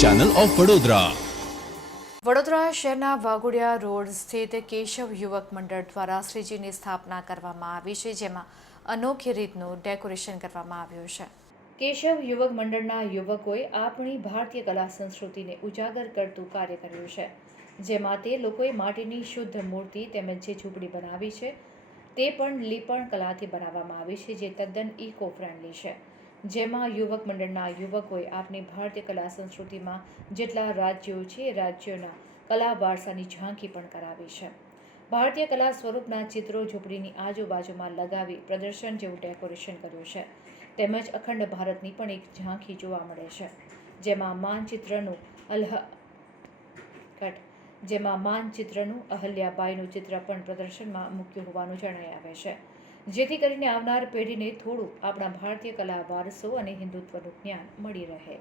Channel of Vadodara. Vadodara શહેરના Waghodia road સ્થિત કેશવ યુવક મંડળ દ્વારા શ્રીજીની સ્થાપના કરવામાં આવી છે, જેમાં અનોખી રીતનું ડેકોરેશન કરવામાં આવ્યું છે. કેશવ યુવક મંડળના યુવકોએ આપણી ભારતીય કલા સંસ્કૃતિને ઉજાગર કરતું કાર્ય કર્યું છે, જેમાં તે લોકોએ માટીની શુદ્ધ મૂર્તિ તેમજ જે ઝૂંપડી બનાવી છે તે પણ લીપણ કલાથી બનાવવામાં આવી છે, જે તદ્દન ઇકો ફ્રેન્ડલી છે. જેમાં યુવક મંડળના યુવકોએ આપણી ભારતીય કલા સંસ્કૃતિમાં જેટલા રાજ્યો છે એ રાજ્યોના કલા વારસાની ઝાંખી પણ કરાવી છે. ભારતીય કલા સ્વરૂપના ચિત્રો ઝૂંપડીની આજુબાજુમાં લગાવી પ્રદર્શન જેવું ડેકોરેશન કર્યું છે, તેમજ અખંડ ભારતની પણ એક ઝાંખી જોવા મળે છે, જેમાં માનચિત્રનું અહલ્યાબાઈનું ચિત્ર પણ પ્રદર્શનમાં મૂક્યું હોવાનું જણાઈ આવે છે, જેથી કરીને આવનાર પેઢીને થોડું આપણા ભારતીય કલા વારસો અને હિન્દુત્વનું જ્ઞાન મળી રહે.